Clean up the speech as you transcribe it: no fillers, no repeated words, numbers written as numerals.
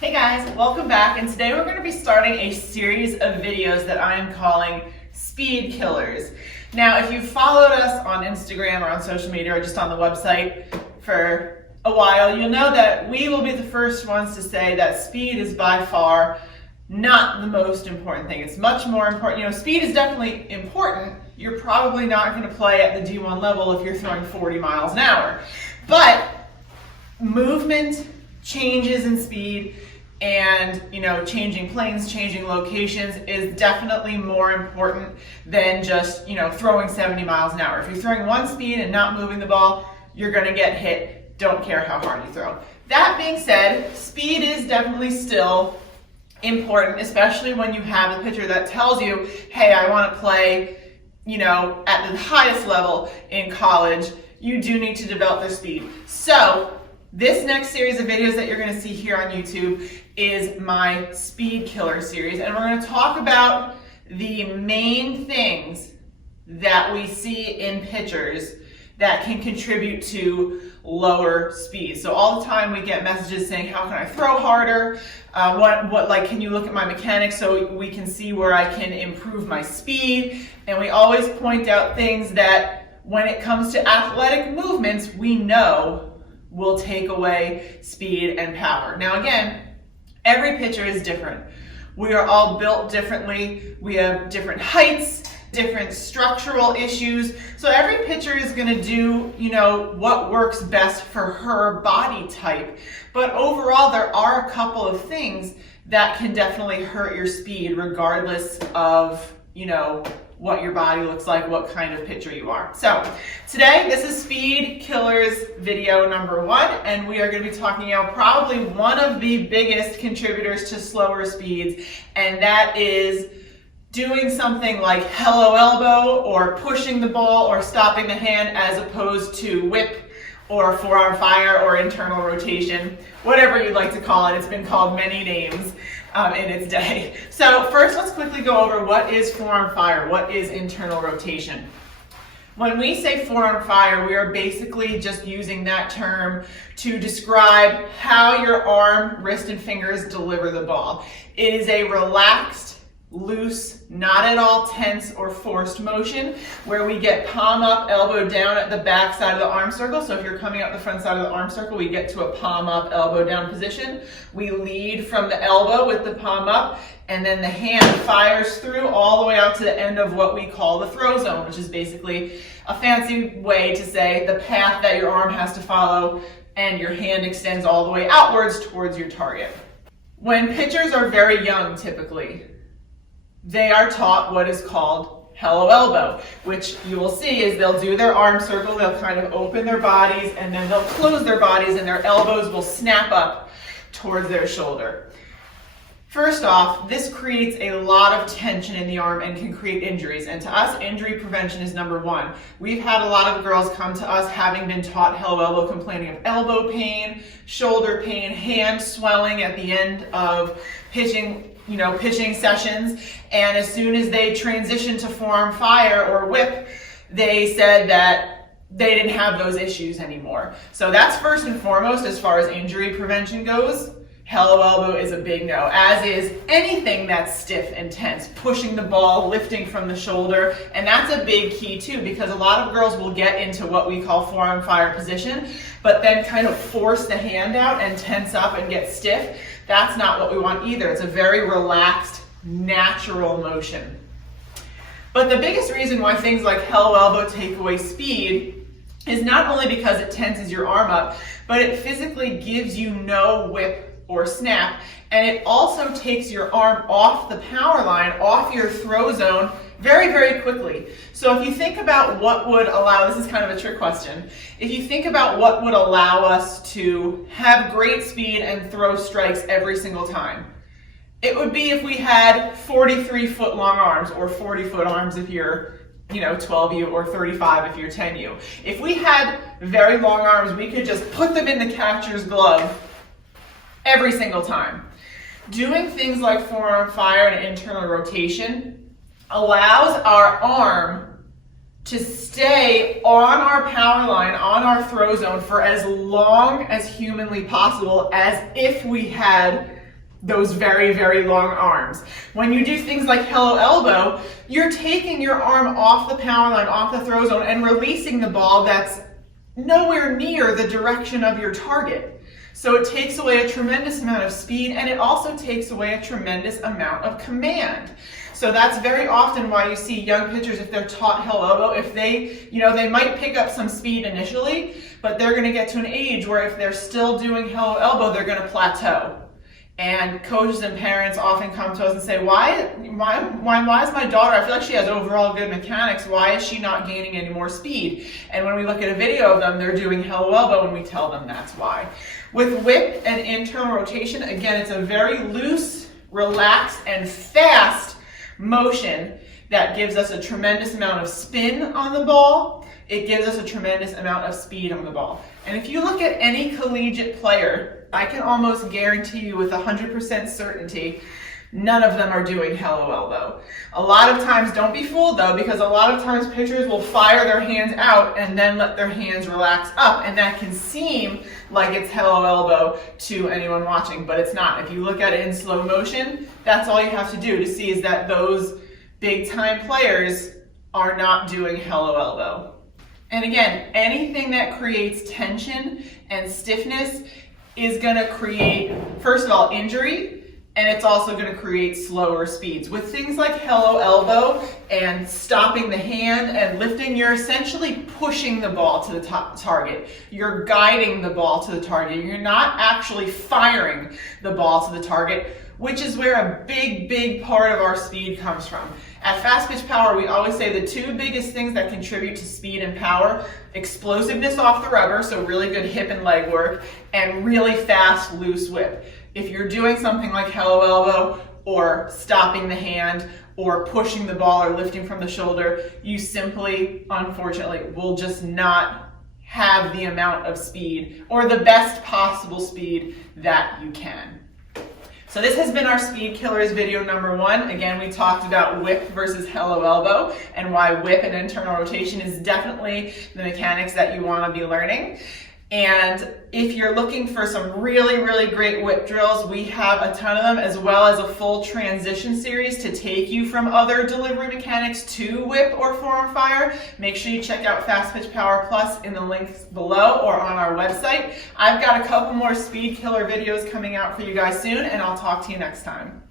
Hey guys, welcome back, and today we're going to be starting a series of videos that I am calling Speed Killers. Now, if you've followed us on Instagram or on social media or just on the website for a while, you'll know that we will be the first ones to say that speed is by far not the most important thing. It's much more important. Speed is definitely important. You're probably not going to play at the D1 level if you're throwing 40 miles an hour. But movement, changes in speed, and changing planes, changing locations is definitely more important than just throwing 70 miles an hour. If you're throwing one speed and not moving the ball, you're going to get hit. Don't care how hard you throw. That being said, speed is definitely still important, especially when you have a pitcher that tells you, hey, I want to play at the highest level in college. You do need to develop their speed. So this next series of videos that you're going to see here on YouTube is my Speed Killer series, and we're going to talk about the main things that we see in pitchers that can contribute to lower speed. So all the time we get messages saying, how can I throw harder? Can you look at my mechanics so we can see where I can improve my speed? And we always point out things that when it comes to athletic movements, we know will take away speed and power. Now again, every pitcher is different. We are all built differently. We have different heights, different structural issues. So every pitcher is going to do, what works best for her body type. But overall, there are a couple of things that can definitely hurt your speed regardless of, what your body looks like, what kind of pitcher you are. So today, this is Speed Killers video number 1, and we are going to be talking about probably one of the biggest contributors to slower speeds, and that is doing something like hello elbow, or pushing the ball, or stopping the hand, as opposed to whip, or forearm fire, or internal rotation, whatever you'd like to call it. It's been called many names in its day. So first, let's quickly go over what is forearm fire, what is internal rotation. When we say forearm fire, we are basically just using that term to describe how your arm, wrist, and fingers deliver the ball. It is a relaxed, loose, not at all tense or forced motion where we get palm up, elbow down at the back side of the arm circle. So if you're coming up the front side of the arm circle, we get to a palm up, elbow down position. We lead from the elbow with the palm up, and then the hand fires through all the way out to the end of what we call the throw zone, which is basically a fancy way to say the path that your arm has to follow, and your hand extends all the way outwards towards your target. When pitchers are very young, typically, they are taught what is called hello elbow, which you will see is they'll do their arm circle, they'll kind of open their bodies, and then they'll close their bodies, and their elbows will snap up towards their shoulder. First off, this creates a lot of tension in the arm and can create injuries, and to us, injury prevention is number 1. We've had a lot of girls come to us having been taught hello elbow, complaining of elbow pain, shoulder pain, hand swelling at the end of pitching sessions, and as soon as they transitioned to forearm fire or whip, they said that they didn't have those issues anymore. So that's first and foremost as far as injury prevention goes. Hello elbow is a big no, as is anything that's stiff and tense, pushing the ball, lifting from the shoulder, and that's a big key too, because a lot of girls will get into what we call forearm fire position, but then kind of force the hand out and tense up and get stiff. That's not what we want either. It's a very relaxed, natural motion. But the biggest reason why things like hello elbow take away speed is not only because it tenses your arm up, but it physically gives you no whip or snap, and it also takes your arm off the power line, off your throw zone very, very quickly. So if you think about what would allow, this is kind of a trick question, if you think about what would allow us to have great speed and throw strikes every single time, it would be if we had 43-foot long arms, or 40-foot arms if you're 12U, or 35 if you're 10U. If we had very long arms, we could just put them in the catcher's glove every single time. Doing things like forearm fire and internal rotation allows our arm to stay on our power line, on our throw zone for as long as humanly possible, as if we had those very, very long arms. When you do things like hello elbow, you're taking your arm off the power line, off the throw zone, and releasing the ball that's nowhere near the direction of your target. So it takes away a tremendous amount of speed, and it also takes away a tremendous amount of command. So that's very often why you see young pitchers, if they're taught hello elbow, if they might pick up some speed initially, but they're going to get to an age where if they're still doing hello elbow, they're going to plateau. And coaches and parents often come to us and say, why is my daughter, I feel like she has overall good mechanics, why is she not gaining any more speed? And when we look at a video of them, they're doing hello elbow, and we tell them that's why. With whip and internal rotation, again, it's a very loose, relaxed, and fast motion that gives us a tremendous amount of spin on the ball. It gives us a tremendous amount of speed on the ball. And if you look at any collegiate player, I can almost guarantee you with 100% certainty, none of them are doing hello elbow. A lot of times, don't be fooled though, because a lot of times pitchers will fire their hands out and then let their hands relax up, and that can seem like it's hello elbow to anyone watching, but it's not. If you look at it in slow motion, that's all you have to do to see is that those big time players are not doing hello elbow. And again, anything that creates tension and stiffness is going to create, first of all, injury, and it's also going to create slower speeds. With things like hello elbow and stopping the hand and lifting, you're essentially pushing the ball to the target. You're guiding the ball to the target. You're not actually firing the ball to the target, which is where a big, big part of our speed comes from. At Fastpitch Power, we always say the two biggest things that contribute to speed and power: explosiveness off the rubber, so really good hip and leg work, and really fast, loose whip. If you're doing something like hello elbow or stopping the hand or pushing the ball or lifting from the shoulder, you simply, unfortunately, will just not have the amount of speed or the best possible speed that you can. So this has been our Speed Killers video number 1. Again, we talked about whip versus hello elbow and why whip and internal rotation is definitely the mechanics that you want to be learning. And if you're looking for some really, really great whip drills, we have a ton of them, as well as a full transition series to take you from other delivery mechanics to whip or forearm fire. Make sure you check out Fastpitch Power Plus in the links below or on our website. I've got a couple more Speed Killer videos coming out for you guys soon, and I'll talk to you next time.